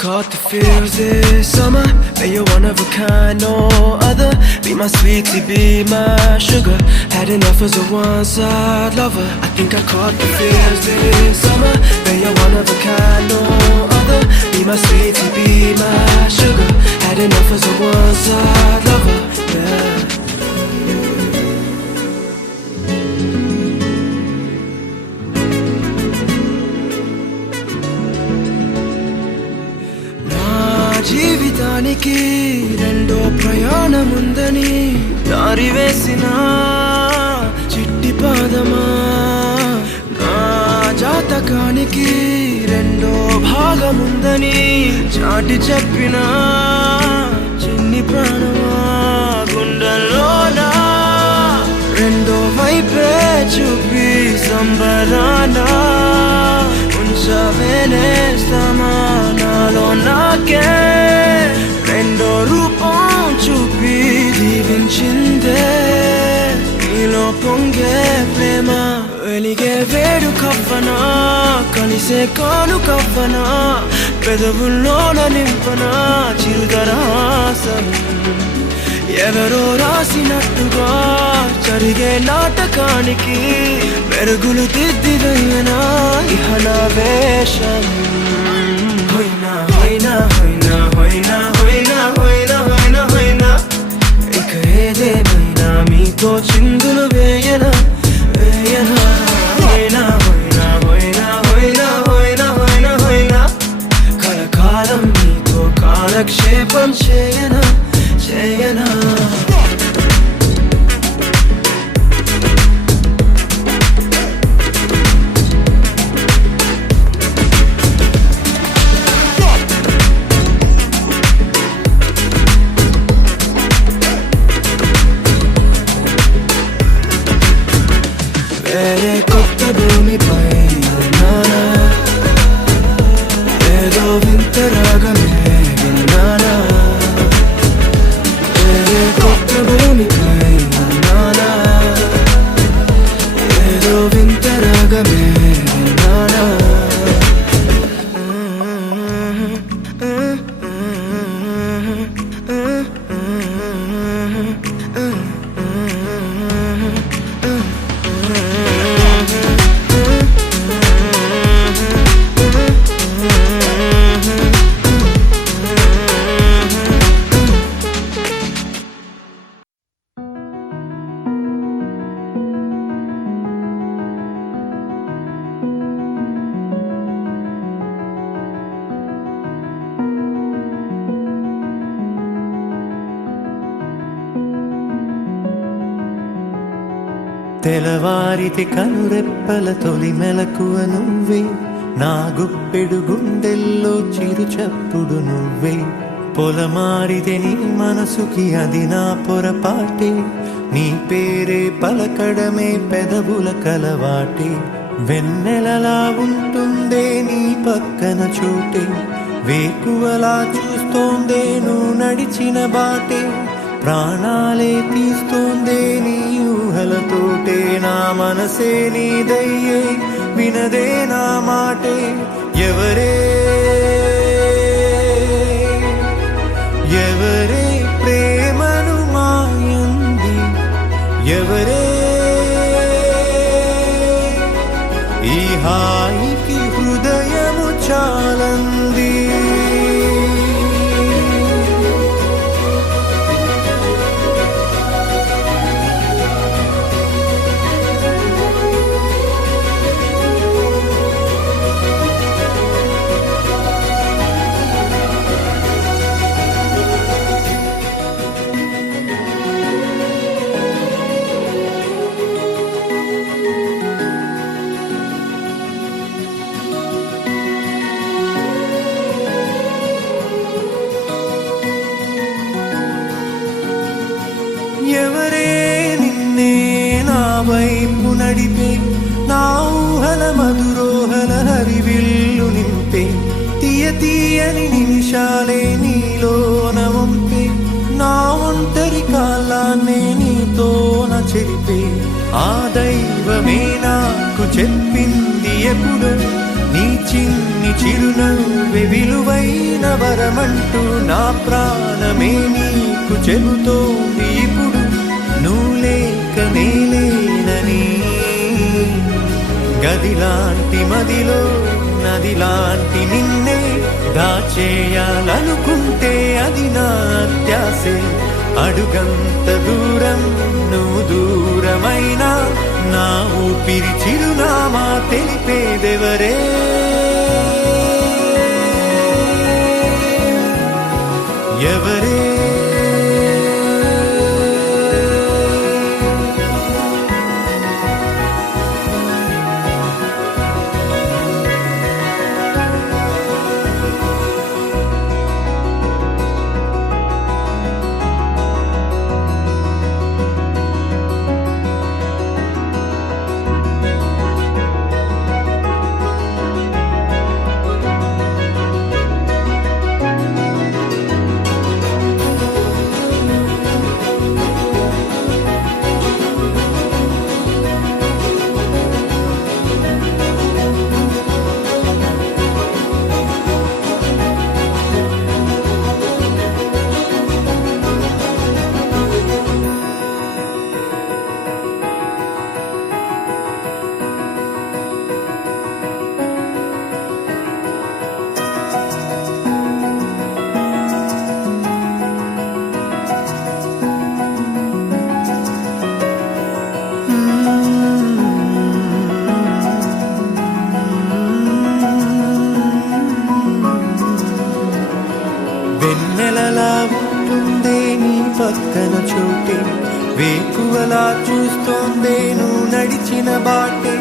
caught the feels this summer. But you're one of a kind, no other. Be my sweetie, be my sugar. Had enough as a one-side lover. I think I caught the feels this summer. But you're one of a kind, no other. Be my sweetie, be my sugar. Had enough as a one-side lover. Yeah. జీవితానికి రెండో ప్రయాణముందని దారివేసిన చిట్టి పాదమా నా జాతకానికి రెండో భాగముందని చాటి చెప్పిన చిన్ని ప్రాణమా గుండెల్లోనా రెండో వైపే చూపి సంబరానా ఉంచవేనేస్తామా నాలో నాకే రెండో రూపం చూపి దీవించిందే నీలో పొంగే ప్రేమ వెలిగే వేడు కవ్వనా కలిసే కాను కవ్వనా పెదవుల్లోన నింపనా చిరుదరాసం ఎవరో రాసినట్టుగా జరిగే నాటకానికి మెరుగులు దిద్దిదయ్యనా ఇహనా వేషం హోయినా హోయినా హోయినా హోయినా హోయినా హోయినా హోయినా హోయినా ఇక ఏదేమైనా మీతో చిందులు వేయనా వేయనా హోయినా హోయినా హోయినా హోయినా హోయినా హోయినా హోయినా కలకాలం మీతో కాలక్షేపం చేయనా చేయనా వేరే కొత్త భూమిపై ఉన్నానా ఏదో వింత రాగమే విన్నానా వేరే కొత్త భూమిపై ఉన్నానా ఏదో వింత రాగమే విన్నానా తెలవారితి కనురెప్పల తొలి మెలకువ నువ్వే నా గుప్పెడు గుండెల్లో చిరు చప్పుడు నువ్వే పొలమారితే నీ మనసుకి అది నా పొరపాటే నీ పేరే పలకడమే పెదవుల కలవాటే వెన్నెలలా ఉంటుందే నీ పక్కన చోటే వేకువలా చూస్తోందే నువ్వు నడిచిన బాటే ప్రాణాలే తీస్తోందే నీ ఊహలతోటే నా మనసే నీదయ్యే వినదే నా మాటే ఎవరే ఎవరే ప్రేమను మాయంది ఎవరే ఈ హాయికి హృదయము చాలంది ఎవరే నిన్నే నా వైపు నడిపే నా ఊహల మధురోహల హరివిల్లు నింపే తీయ తీయని నిమిషాలే నీలోన వంపే నా ఒంటరి కాలాన్నే నీతోన చెరిపే ఆ దైవమే నాకు చెప్పింది ఎప్పుడు నీ చిన్ని నీ చిరునవ్వే విలువైన వరమంటూ నా ప్రాణమే నీకు చెబుతోంది ఇప్పుడు నువ్వు లేక నేలేనని. గదిలాంటి మదిలో నదిలాంటి నిన్నే దాచేయాలనుకుంటే అది నా అత్యాసే. అడుగంత దూరం నువ్వు దూరమైనా నా ఊపిరి చిరునామా తెలిపేదెవరే? ఎవరే? వెన్నెలలా ఉంటుందే నీ పక్కన చోటే, వేకువలా చూస్తోందే నువ్వు నడిచిన బాటే,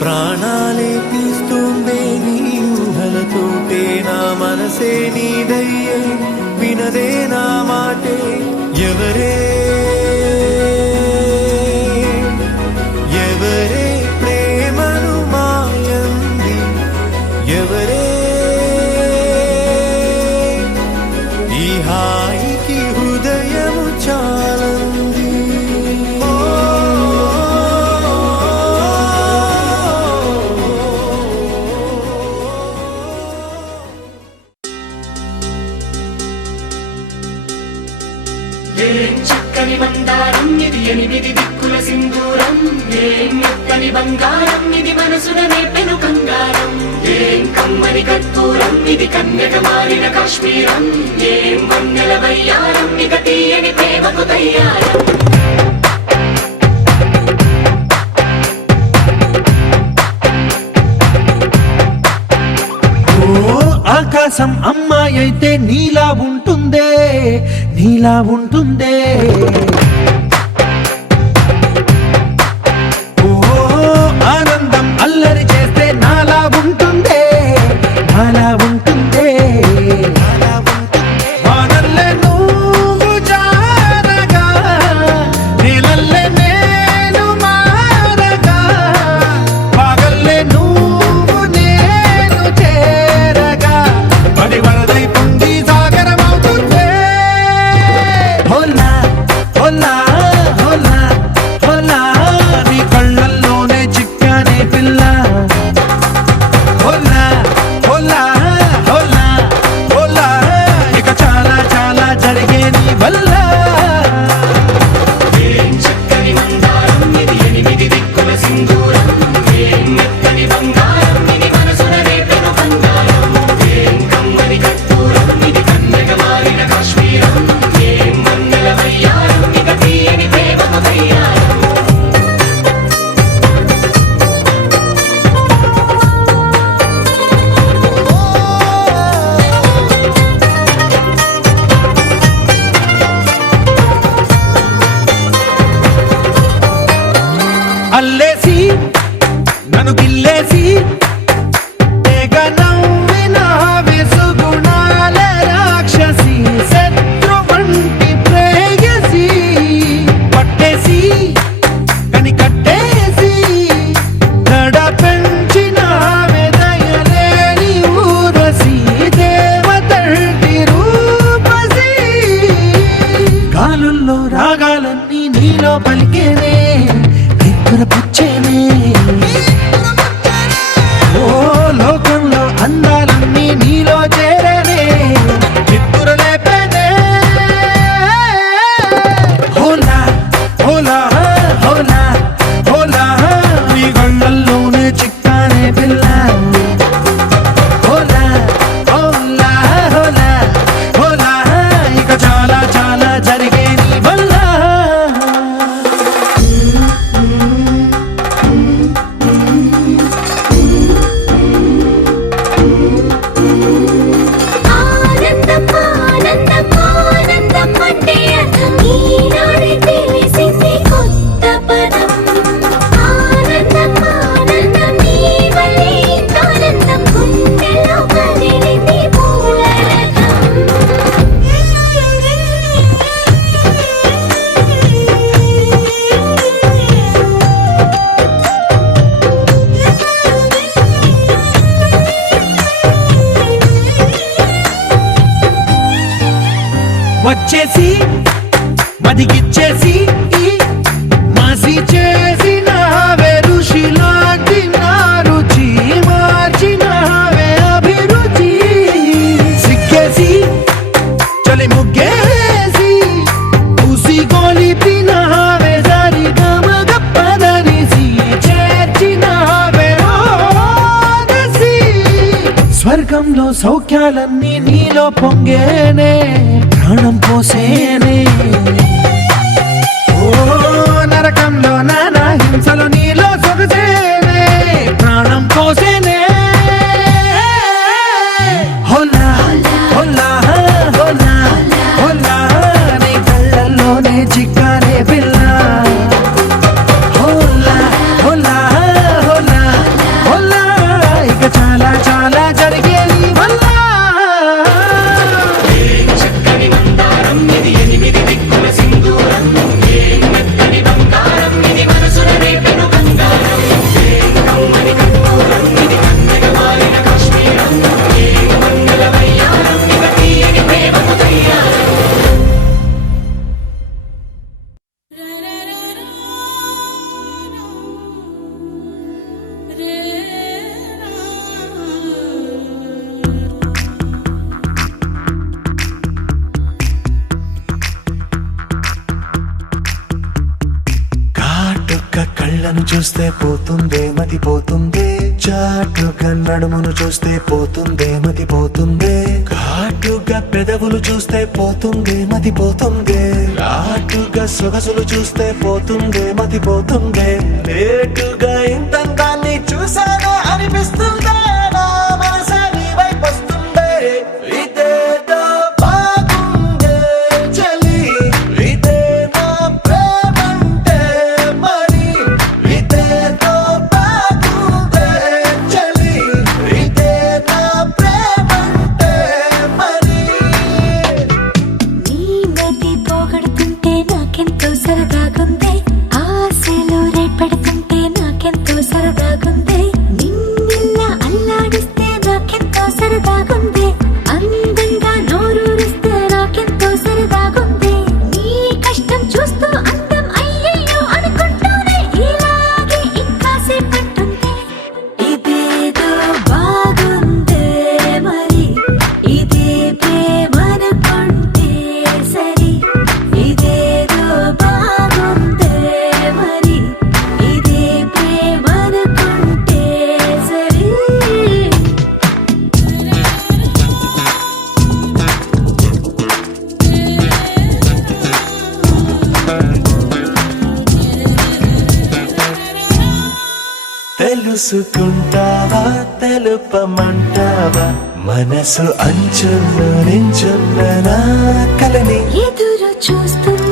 ప్రాణాలే తీస్తోందే నీ ఊహలతోటే. నా మనసే నీదయ్యే వినదే నా మాటే. ఎవరే ఎవరే ప్రేమను మాయంది? ఎవరే ఈ హాయికి హృదయము చాలంది? ఏం చక్కని మందారం ఇది, ఎనిమిది దిక్కుల సింధూరం. ఏం మెత్తని బంగారం ఇది, మనసున నేపెను కంగారం. ఏం కమ్మని కర్పూరం ఇది, కన్యక మారిన కాశ్మీరం. ఏం వన్నెల వయ్యారం ఇక తీయని ప్రేమకు తయ్యారం. ఆకాశం అమ్మాయి అయితే నీలా ఉంటుందే, నీలా ఉంటుందే. ఓ ఆనందం అల్లరి చేస్తే నాలా ఉంటుందే, నాలా ఉంటుందే. వానల్లే నువ్వు జారగా, నీలల్లే నేను మారగా, పాగల్లే నువ్వు నేను చేరగా, పడి వరదై పొంగి సాగరమవుతుందే. హోలా హోలా హోలా హోలా, నీ కళ్ళల్లోనే చిక్కానే పిల్ల. హోలా హోలా హోలా హోలా, ఇక చాలా చాలా జరిగే నీ వల్ల. ఏం చక్కని మందారం ఇది, ఎనిమిది దిక్కుల సింధూరం. ఏం మెత్తని బంగారం ఇది, మనసున నేపెను కంగారం. ఏం కమ్మని కర్పూరం ఇది, కన్యక మారిన కాశ్మీరం. ఏం వన్నెల వయ్యారం ఇక తీయని ప్రేమకు తయ్యారం. అల్లేసి నన్ను గిల్లేసి తెగ నవ్విన విసుగుణాల రాక్షసి, శత్రువంటి ప్రేయసి, పట్టేసి కని కట్టేసి దడ పెంచిన దయలేని ఊరసి, దేవతంటి రూపసి. గాలుల్లో రాగాలన్నీ నీలో పలికేనే, పుచ్చేనే. ఓ లోకంలో అందాల గోలిపినావే సరి గమగప్పదనిసి చేర్చినావే ఓదసి స్వర్గంలో సౌఖ్యాలన్నీ నీలో పొంగేనే ప్రాణం పోసేనే ఓ నరకంలో నానా హింసలు నీలో సొగసేనే ప్రాణం పోసేనే హోలా హోలా హోలా హోలా నీ కళ్ళల్లోనే చిక్కారే పిల్ల హోలా హోలా హోలా హోలా ఇక చాలా చాలా జరిగే నీ వల్ల చక్కని మందారం ఇది ఎనిమిది దిక్కుల సింధూరం ఏం మెత్తని బంగారం ఇది మనసున రేపెను కంగారం ఏం కమ్మని కర్పూరం ఇది కన్నెగ మారిన కాశ్మీరం ఏం మంగళ వయ్యారం ఇక తీయని ప్రేమకు తయ్యారం కాటుక కళ్ళను చూస్తే పోతుందే మతి పోతుందే చాటుగా నడుమును చూస్తే పోతుందే మతి పోతుందే ఘాటుగా పెదవులు చూస్తే పోతుందే మతి పోతుందే లాటుగా సొగసులు చూస్తే పోతుందే మతి పోతుందే లేటుగా ఇంతంగాన్ని చూసాగా అనిపిస్తుందే నా మనసే నీ వైపు వస్తుందే ఇదేదో బాగుందే చలి ఇదే నా ప్రేమంటే మరి ఇదేదో బాగుందే చలి ఇదే నా ప్రేమంటే మరి నీ మతి పోగొడుతుంటే నాకెంతో సరదాగుంది ఆశలు రేపడుతుంటే నాకెంతో సరదాగుంది నిన్నెల్లా అల్లాడిస్తే నాకెంతో సరదాగుంది అందంగా నోరూరిస్తే నాకెంతో సరదాగుంది నీ కష్టం చూస్తూ అందం అయ్యయ్యో అనుకుంటూనే ఇలాగే ఇంకాసేపట్టుంది ఇదేదో బాగుందే మరి ఇదే ప్రేమనుకుంటే సరి ఇదేదో బాగుందే మరి ఇదే ప్రేమనుకుంటే సరి తెలుసుకుంటావా తెలుపమంటావా మనసు అంచుల్లో నించున్న నా కలని ఎదురు చూస్తున్నా